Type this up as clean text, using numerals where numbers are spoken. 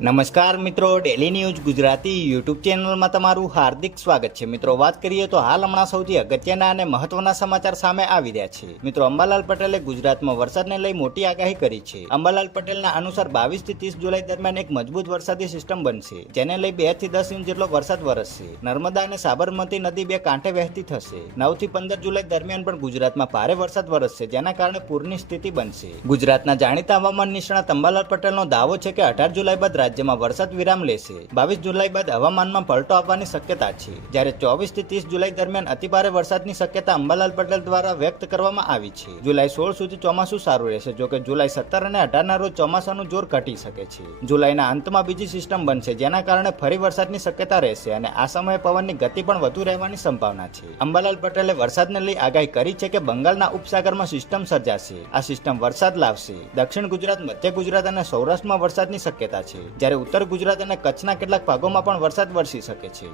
નમસ્કાર મિત્રો, daily news Gujarati YouTube ચેનલમાં તમારું હાર્દિક સ્વાગત છે। મિત્રો, વાત કરીએ તો હાલ હમણાં સૌથી અગત્યના અને મહત્વના સમાચાર સામે આવી રહ્યા છે। મિત્રો, અંબાલાલ પટેલે ગુજરાતમાં વરસાદને લઈ મોટી આગાહી કરી છે। અંબાલાલ પટેલના અનુસાર 22 થી 30 જુલાઈ દરમિયાન એક મજબૂત વરસાદી સિસ્ટમ બનશે, જેને લઈ 2 થી 10 ઇંચ જેટલો વરસાદ વરસશે। નર્મદા અને સાબરમતી નદી બે કાંઠે વહેતી થશે। 9 થી 15 જુલાઈ દરમિયાન પણ ગુજરાતમાં ભારે વરસાદ વરસશે, જેના કારણે પૂરની સ્થિતિ બનશે। ગુજરાતના જાણીતા હવામાન નિષ્ણાત અંબાલાલ પટેલનો દાવો છે કે 18 જુલાઈ બાદ રાજ્યમાં વરસાદ વિરામ લેશે। 22 જુલાઈ બાદ હવામાનમાં પલટો આવવાની શક્યતા છે, જ્યારે 24 થી 30 જુલાઈ દરમિયાન અતિભારે વરસાદની શક્યતા અંબાલાલ પટેલ દ્વારા વ્યક્ત કરવામાં આવી છે। જુલાઈ 16 સુધી ચોમાસું સારું રહેશે, જોકે જુલાઈ 17 અને 18 ના રોજ ચોમાસાનું જોર ઘટી શકે છે। જુલાઈના અંતમાં બીજી સિસ્ટમ બનશે, જેના કારણે ફરી વરસાદની શક્યતા રહેશે અને આ સમયે પવનની ગતિ પણ વધુ રહેવાની સંભાવના છે। અંબાલાલ પટેલે વરસાદને લઈ આગાહી કરી છે કે બંગાળના ઉપસાગરમાં સિસ્ટમ સર્જાશે। આ સિસ્ટમ વરસાદ લાવશે। દક્ષિણ ગુજરાત, મધ્ય ગુજરાત અને સૌરાષ્ટ્રમાં વરસાદની શક્યતા છે, જ્યારે ઉત્તર ગુજરાત અને કચ્છના કેટલાક ભાગોમાં પણ વરસાદ વરસી શકે છે।